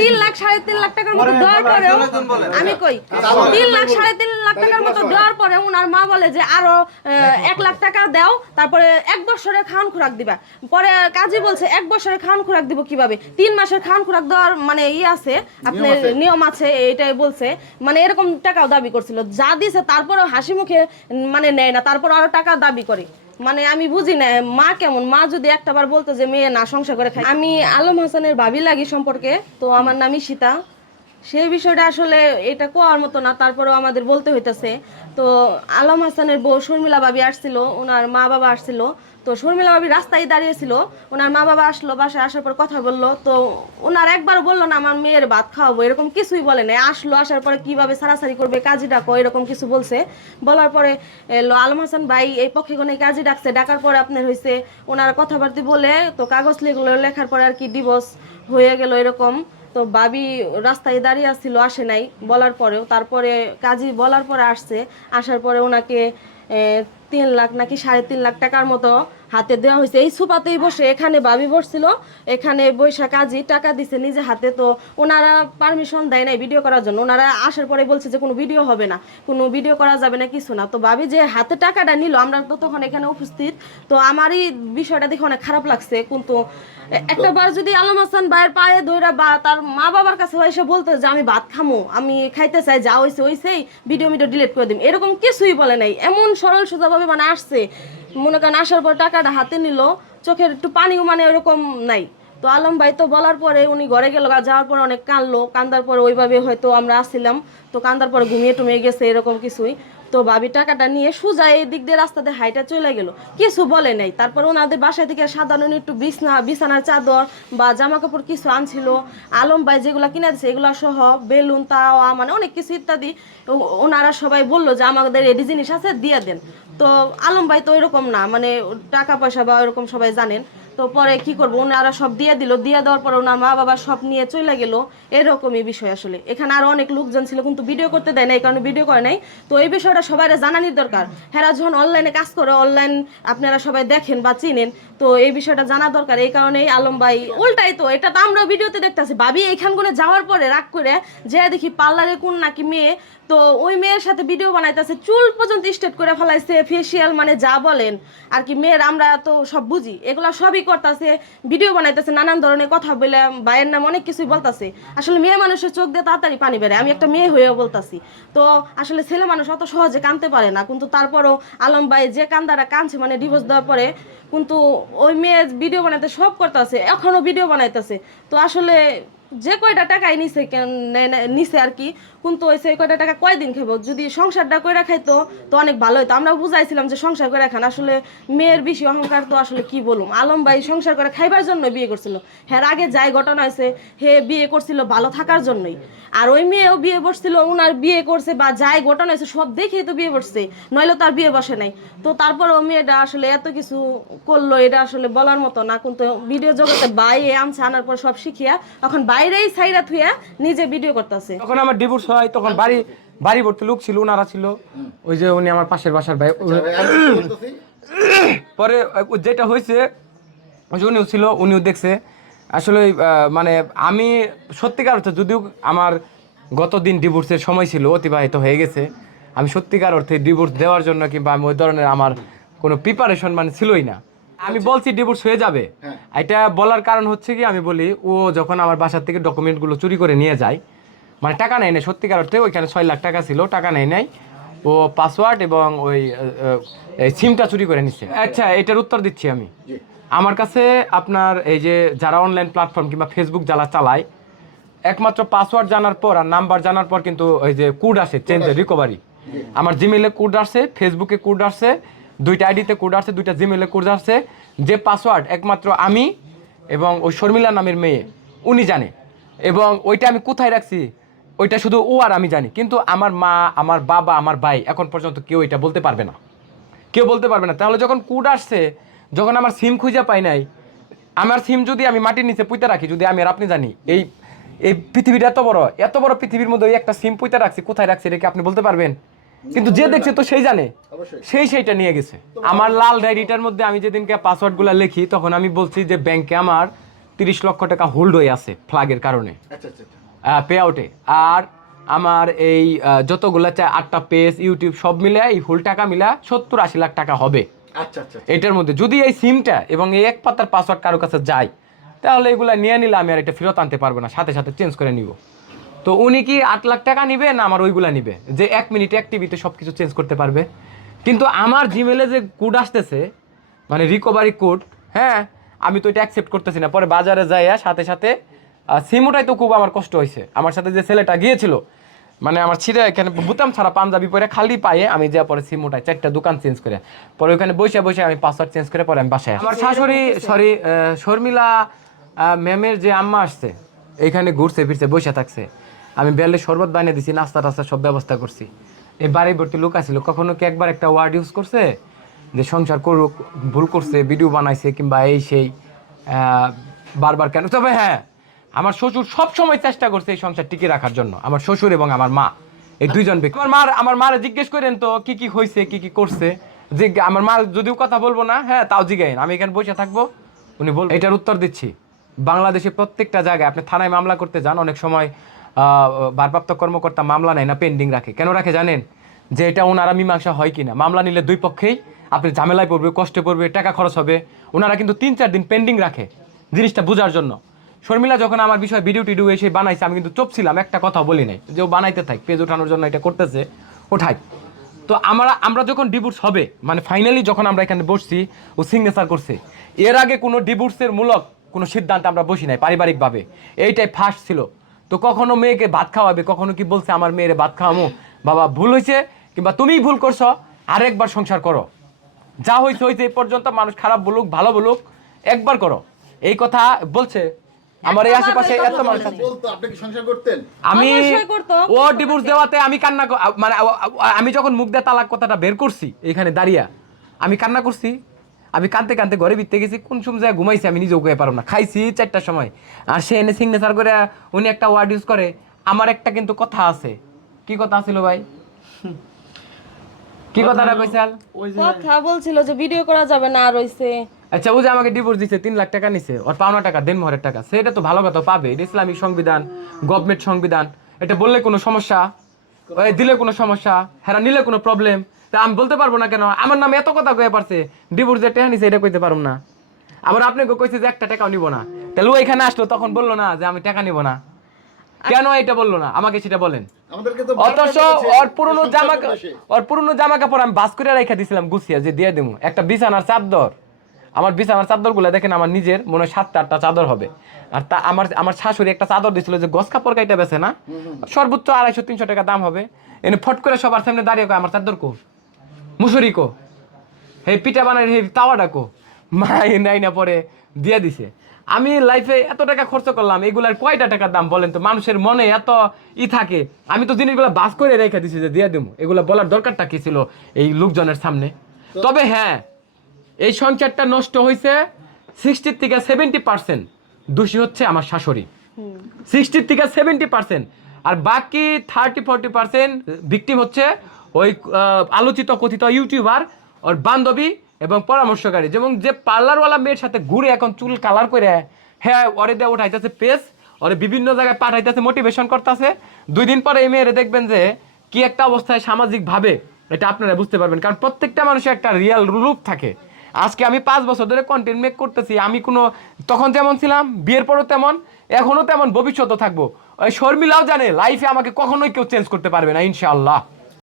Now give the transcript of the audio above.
তিন লাখ সাড়ে তিন লাখ টাকার মতো দেওয়ার পরেও আমি কই? তিন লাখ সাড়ে তিন লাখ টাকার মতো দেওয়ার পরে ওনার মা বলে যে আরও এক লাখ টাকা দাও তারপরে এক বছরের খাওয়ান খোরাক দিবা। পরে কাজী বলছে এক বছরের খাওয়ান খোরাক দিব কীভাবে? তিন মাসের খাওয়ান খোরাক দেওয়ার মানে ইয়ে আছে আপনার নিয়ম আছে। এটাই বলছে। মানে এরকম টাকাও দাবি করছিল। যা দিছে তারপরেও হাসি মুখে মানে নেয় না তারপর আরও টাকা দাবি করে। মানে আমি বুঝি না, মা কেমন? মা যদি একটাবার বলতো যে, মেয়ে না, সংসার করে খায় আমি আলম হাসানের ভাবি লাগি সম্পর্কে, তো আমার নামই সীতা। সেই বিষয়টা আসলে এটা কোয়ার মতো না, তারপরেও আমাদের বলতে হইতাছে। তো আলম হাসানের বউ শর্মিলা বাবি আসছিল, ওনার মা বাবা আসছিল। তো শর্মিলা ভাবি রাস্তায় দাঁড়িয়েছিল, ওনার মা বাবা আসলো, বাসায় আসার পর কথা বলল। তো ওনার একবার বলল না, আমার মেয়ের ভাত খাওয়াবো। এরকম কিছুই বলে নাই। আসলো, আসার পরে কীভাবে সারাসারি করবে, কাজী ডাকো, এরকম কিছু বলছে। বলার পরে আলম হাসান ভাই এই পক্ষে কোনো কাজী ডাকছে, ডাকার পরে আপনার হয়েছে ওনার কথাবার্তা বলে, তো কাগজ লিখলো, লেখার পরে আর কি ডিভোর্স হয়ে গেল এরকম। তো বাবি রাস্তায় দাঁড়িয়ে আসছিল আসে নাই বলার পরেও। তারপরে কাজী বলার পরে আসছে, আসার পরে ওনাকে তিন লাখ নাকি সাড়ে তিন লাখ টাকার মতো হাতে দেওয়া হয়েছে। এই সুপাতেই বসে এখানে বাবি বসছিল, এখানে বৈশা কাজী টাকা দিছে নিজে হাতে। তো ওনারা পারমিশন দেয় নাই ভিডিও করার জন্য। ওনারা আসার পরে বলছে যে, কোনো ভিডিও হবে না, কোনো ভিডিও করা যাবে না, কিছু না। তো ভাবি যে হাতে টাকাটা নিল, আমরা তো তখন এখানে উপস্থিত। তো আমারই বিষয়টা দেখে অনেক খারাপ লাগছে, কিন্তু একটা বার যদি আলম হাসান ভাইয়ের পায়ে ধইরা বা তার মা বাবার কাছে এসে বলতো যে, আমি ভাত খামো, আমি খাইতে চাই, যা হয়েছে হয়েছেই ভিডিও মিডিও ডিলিট করে দিম। এরকম কিছুই বলে নাই। এমন সরল সোজাভাবে মানে আসছে মনে করেন আসার পর টাকাটা হাতে নিল চোখের একটু পানিও মানে ওরকম নাই। তো আলম ভাই তো বলার পরে উনি ঘরে গেল যাওয়ার পরে অনেক কানলো কান্দার পরে ওইভাবে হয়তো আমরা আসছিলাম। তো কান্দার পরে ঘুমিয়ে টুমিয়ে গেছে, এরকম কিছুই। তো ভাবি টাকাটা নিয়ে সোজা এই দিক দিয়ে রাস্তাতে হাইটা চলে গেল। কিছু বলে নাই। তারপর ওনাদের বাসায় থেকে সাধারণ একটু বিছনা, বিছানার চাদর বা জামা কাপড় কিছু আনছিল। আলম ভাই যেগুলো কিনে দিচ্ছে এগুলো সহ বেলুন, তাওয়া মানে অনেক কিছু ইত্যাদি। ওনারা সবাই বলল যে, আমাদের এডি জিনিস আছে, দিয়ে দেন। তো আলম ভাই তো এরকম না মানে টাকা পয়সা বা এরকম সবাই জানেন। তো পরে কি করব? ওনারা সব দিয়ে দিল। দিয়ে দেওয়ার পরে ওনার মা বাবা সব নিয়ে চলে গেল। এরকমই বিষয় আসলে। এখানে আরও অনেক লোকজন ছিল, কিন্তু ভিডিও করতে দেয় না এই কারণে ভিডিও করে নাই। তো এই বিষয়টা সবাই জানানির দরকার। হেরা যখন অনলাইনে কাজ করে অনলাইন আপনারা সবাই দেখেন বা চিনেন, তো এই বিষয়টা জানা দরকার। এই কারণেই আলম ভাই, উল্টাই তো, এটা তো আমরা ভিডিওতে দেখতেছি। ভাবি এইখানগুলো যাওয়ার পরে রাগ করে যে দেখি পার্লারে কোন নাকি মেয়ে, তো ওই মেয়ের সাথে ভিডিও বানাইতেছে, চুল পর্যন্ত স্টেট করে ফেলাইছে ফেসিয়াল মানে যা বলেন। আর কি মেয়ের, আমরা তো সব বুঝি। এগুলো সবই করতেছে ভিডিও বানাইতেছে, নানান ধরনের কথা বলে, ভাইয়ের নাম অনেক কিছুই বলতাছে। আসলে মেয়ে মানুষের চোখ দিয়ে তাড়াতাড়ি পানি বেড়ে আমি একটা মেয়ে হয়েও বলতাছি। তো আসলে ছেলে মানুষ অত সহজে কানতে পারে না। কিন্তু তারপরও আলম ভাই যে কান্দারা কানছে মানে ডিভোর্স দেওয়ার পরে, কিন্তু ওই মেয়ে ভিডিও বানাইতে সব করতেছে, এখনও ভিডিও বানাইতেছে। তো আসলে যে কয়টা টাকাই নিছে নিছে আর কি কিন্তু ওই সেই কয়টা টাকা কয়দিন খাব যদি সংসারটা কইরা খাইতো, তো অনেক ভালো হতো আমরা বুঝাইছিলাম যে সংসার করে খান। আসলে মেয়ের বেশি অহংকার তো আসলে কি বলুম আলম ভাই সংসার করে খাইবার জন্য বিয়ে করছিল। হ্যাঁ আগে যাই ঘটনা হয়েছে, হে বিয়ে করছিল ভালো থাকার জন্যই। আর ওই মেয়েও বিয়ে বসছিল ওনার বিয়ে করছে বা যাই ঘটনা হয়েছে, সব দেখেই তো বিয়ে বসছে নইলে তার বিয়ে বসে নাই। তো তারপর ও মেয়েটা আসলে এত কিছু করল, এটা আসলে বলার মতো না। কিন্তু ভিডিও জগতে বাইরে আনছে, আনার পর সব শিখিয়া, এখন বাইরেই সাইরা থুইয়া নিজে ভিডিও করতেছে। যখন আমার ডিভোর্স হয় তখন বাড়ি বাড়ি ভর্তি লোক ছিল ওনারা ছিল। ওই যে উনি আমার পাশের বাসার ভাই পরে যেটা হয়েছে উনিও ছিল উনিও দেখছে। আসলে মানে আমি সত্যিকার অর্থে যদিও আমার গত দিন ডিভোর্সের সময় ছিল অতিবাহিত হয়ে গেছে আমি সত্যিকার অর্থে ডিভোর্স দেওয়ার জন্য কিংবা আমি ওই ধরনের আমার কোনো প্রিপারেশন মানে ছিলই না। আমি বলছি ডিভোর্স হয়ে যাবে। এটা বলার কারণ হচ্ছে কি আমি বলি ও যখন আমার বাসার থেকে ডকুমেন্টগুলো চুরি করে নিয়ে যায় মানে টাকা নেয় নাই সত্যিকার অর্থে ওইখানে ছয় লাখ টাকা ছিল টাকা নেয় নাই। ও পাসওয়ার্ড এবং ওই সিমটা চুরি করে নিচ্ছে আচ্ছা এটার উত্তর দিচ্ছি আমি। আমার কাছে আপনার এই যে যারা অনলাইন প্ল্যাটফর্ম কিংবা ফেসবুক যারা চালায় একমাত্র পাসওয়ার্ড জানার পর আর নাম্বার জানার পর কিন্তু ওই যে কোড আসে চেঞ্জ রিকভারি আমার জিমেলে কোড আসছে ফেসবুকে কোড আসছে দুইটা আইডিতে কোড আসছে দুইটা জিমেলে কোড আসছে যে পাসওয়ার্ড একমাত্র আমি এবং ওই শর্মিলা নামের মেয়ে উনি জানে। এবং ওইটা আমি কোথায় রাখছি? ওইটা শুধু ও আর আমি জানি। কিন্তু আমার মা আমার বাবা আমার ভাই এখন পর্যন্ত কেউ এটা বলতে পারবে না। কেউ বলতে পারবে না। তাহলে যখন কোড আসছে যখন আমার সিম খুঁজে পাই নাই আমার সিম যদি আমি মাটির নিচে পুঁতে রাখি যদি আমি আর আপনি জানি এই এই পৃথিবীটা এত বড় এত বড় পৃথিবীর মধ্যে ওই একটা সিম পুঁতে রাখছি কোথায় রাখছি এটা কি আপনি বলতে পারবেন? কিন্তু যে দেখছে তো সেই জানে। সেই সেইটা নিয়ে গেছে। আমার লাল ডায়েরিটার মধ্যে আমি যেদিনকে পাসওয়ার্ডগুলো লিখি তখন আমি বলছি যে ব্যাংকে আমার তিরিশ লক্ষ টাকা হোল্ড হয়ে আছে ফ্লাগের কারণে। আচ্ছা আচ্ছা আচ্ছা। পে আউটে আর আমার এই যতগুলা চাই আটটা পেজ ইউটিউব সব মিলে এই হোল টাকা মিলা সত্তর আশি লাখ টাকা হবে। আচ্ছা আচ্ছা এটার মধ্যে যদি এই সিমটা এবং এই এক পাতার পাসওয়ার্ড কারও কাছে যায় তাহলে এগুলা নিয়ে নিলে আমি আর এটা ফেরত আনতে পারব না সাথে সাথে চেঞ্জ করে নিব। তো উনি কি আট লাখ টাকা নিবে না আমার ওইগুলা নিবে? যে এক মিনিটে এক টিভিতে সব কিছু চেঞ্জ করতে পারবে। কিন্তু আমার জিমেলে যে কোড আসতেছে মানে রিকভারি কোড হ্যাঁ আমি তো এটা অ্যাকসেপ্ট করতেছি না পরে বাজারে যাইয়া সাথে সাথে সিমোটাই তো খুব আমার কষ্ট হয়েছে আমার সাথে যে ছেলেটা গিয়েছিল মানে আমার ছিঁড়ে এখানে বুতাম ছাড়া পাঞ্জাবি পরে খালি পায়ে আমি যা পরে সিমোটায় চারটা দোকান চেঞ্জ করে পরে ওখানে বসে বসে আমি পাসওয়ার্ড চেঞ্জ করে পরে আমি বাসায় আমার শাশুড়ি সরি শর্মিলা ম্যামের যে আম্মা আসছে এইখানে ঘুরছে ফিরছে বসে থাকছে। আমি বেলে শরবত বানিয়ে দিছি নাস্তা টাস্তা সব ব্যবস্থা করছি। এই বাড়ি ভর্তি লোক আসছিল কখনো কি একবার একটা ওয়ার্ড ইউজ করছে? যে সংসার করুক ভুল করছে ভিডিও বানাইছে কিংবা এই সেই আহ, বারবার কেন? তবে হ্যাঁ আমার শ্বশুর সব সময় চেষ্টা করছে এই সংসার টিকে রাখার জন্য, আমার শ্বশুর এবং আমার মা। এই দুইজন ব্যক্তি আমার মার আমার মারে জিজ্ঞেস করেন তো, কি কি হয়েছে কি কি করছে? যে আমার মা যদিও কথা বলব না হ্যাঁ তাও জিগাইন আমি এখানে বসে থাকব, উনি বল এটার উত্তর দিচ্ছি। বাংলাদেশে প্রত্যেকটা জায়গায় আপনি থানায় মামলা করতে যান, অনেক সময় ভারপ্রাপ্ত কর্মকর্তা মামলা নেয় না পেন্ডিং রাখে। কেন রাখে জানেন? যে এটা ওনারা মীমাংসা হয় কিনা। মামলা নিলে দুই পক্ষেই আপনি ঝামেলায় পড়বে, কষ্টে পড়বে, টাকা খরচ হবে। ওনারা কিন্তু তিন চার দিন পেন্ডিং রাখে জিনিসটা বোঝার জন্য। শর্মিলা যখন আমার বিষয়ে ভিডিও টিডিও এসে বানাইছে, আমি কিন্তু চুপ ছিলাম একটা কথা বলি নাই। যে ও বানাইতে থাক পেজ ওঠানোর জন্য এটা করতেছে, ওঠাই। তো আমরা আমরা যখন ডিভোর্স হবে মানে ফাইনালি যখন আমরা এখানে বসছি, ও সিগনেচার করছে, এর আগে কোনো ডিভোর্সের মূলক কোনো সিদ্ধান্ত আমরা বসি নাই, পারিবারিকভাবে। এইটাই ফার্স্ট ছিল। তো কখনো মেয়েকে ভাত খাওয়াবে, কখনো কি বলছে, আমার মেয়েরে ভাত খাওয়ামো, বাবা ভুল হয়েছে কিংবা তুমিই ভুল করছ, আরেকবার সংসার করো। যা হয়েছে হয়েছে এই পর্যন্ত মানুষ খারাপ বলুক, ভালো বলুক, একবার করো। এই কথা বলছে আমার এই আশেপাশে এত মানুষ আছে। বলতো আপনি কি সংসার করতেন? আমি ও ডিভোর্স দেওয়াতে আমি কান্না মানে আমি যখন মুখ দিয়ে তালাক কথাটা বের করছি এখানে দাঁড়িয়া আমি কান্না করছি। আমি কানতে কানতে ঘরে ভিতরে গেছি কোন সময় যায় ঘুমাইছি আমি নিজেও গিয়ে পারব না। খাইছি চারটার সময়। আর সে এনে সিগনেচার করে উনি একটা ওয়ার্ড ইউজ করে। আমার একটা কিন্তু কথা আছে। কি কথা ছিল ভাই? কি কথাটা কইছাল কথা বলছিল যে ভিডিও করা যাবে না আর হইছে। আচ্ছা ও যে আমাকে ডিভোর্স দিছে তিন লাখ টাকা নিছে ওর পাওনা টাকা দেন মোহরের টাকা সেটা তো ভালো কথা পাবে। এটা ইসলামিক সংবিধান গভর্নমেন্ট সংবিধান এটা বললে কোনো সমস্যা? দিলে কোনো সমস্যা? হেরা নিলে কোনো প্রবলেম তা আমি বলতে পারব না কেন? আমার নামে এত কথা কয়ে পারছে ডিভোর্স যে টাকা নিছে এটা কইতে পারব না। আবার আপনাকে কইছে যে একটা টাকাও নিব না। তাহলে ও এখানে আসলো তখন বলল না যে আমি টাকা নিব না। কেন এটা বলল না? আমাকে সেটা বলেন। অথচ ওর পুরনো জামা ওর পুরনো জামা কাপড় আমি বাস করে রেখে দিছিলাম গুছিয়ে যে দিয়ে দেবো একটা বিছানার চাদর। আমার বিছানার চাদরগুলো দেখেন আমার নিজের মনে হয় সাতটা আটটা চাদর হবে। আর তা আমার আমার শাশুড়ি একটা চাদর দিছিল যে গছ কাপড় কাইটা বেছে না সর্বোচ্চ আড়াইশো তিনশো টাকা দাম হবে। এনে ফট করে সবার সামনে দাঁড়িয়ে কয়, আমার চাদর কো? মুসুরি কো? হে পিঠা বানাই হে তাওয়াটা কো? মাই নাই না পরে দিয়ে দিছে। আমি লাইফে এত টাকা খরচ করলাম এগুলার কয়টা টাকার দাম বলেন তো? মানুষের মনে এত ই থাকে। আমি তো জিনিসগুলো বাস করে রেখে দিছি যে দিয়ে দেবো এগুলো বলার দরকারটা কি ছিল এই লোকজনের সামনে? তবে হ্যাঁ এই সংসারটা নষ্ট হয়েছে সিক্সটির থেকে সেভেন্টি পার্সেন্ট দোষী হচ্ছে আমার শাশুড়ি। সিক্সটির থেকে সেভেন্টি পার্সেন্ট আর বাকি থার্টি ফোরটি পার্সেন্ট ভিকটিম হচ্ছে ওই আলোচিত, কথিত ইউটিউবার ওর বান্ধবী এবং পরামর্শকারী। যেমন যে পার্লারওয়ালা মেয়ের সাথে ঘুরে এখন চুল কালার করে হ্যাঁ ওরে দিয়ে উঠাইতেছে পেস ওরে বিভিন্ন জায়গায় পাঠাইতেছে মোটিভেশন করতেছে। দুই দিন পরে এই মেয়েরে দেখবেন যে কি একটা অবস্থায় সামাজিকভাবে, এটা আপনারা বুঝতে পারবেন। কারণ প্রত্যেকটা মানুষের একটা রিয়াল রূপ থাকে। আজকে আমি পাঁচ বছর ধরে কন্টেন্ট মেক করতেছি, আমি কোনো, তখন যেমন ছিলাম, বিয়ের পরও তেমন, এখনও তেমন, ভবিষ্যতও থাকব। ওই শর্মিলাও জানে লাইফে আমাকে কখনোই কেউ চেঞ্জ করতে পারবে না, ইনশাআল্লাহ।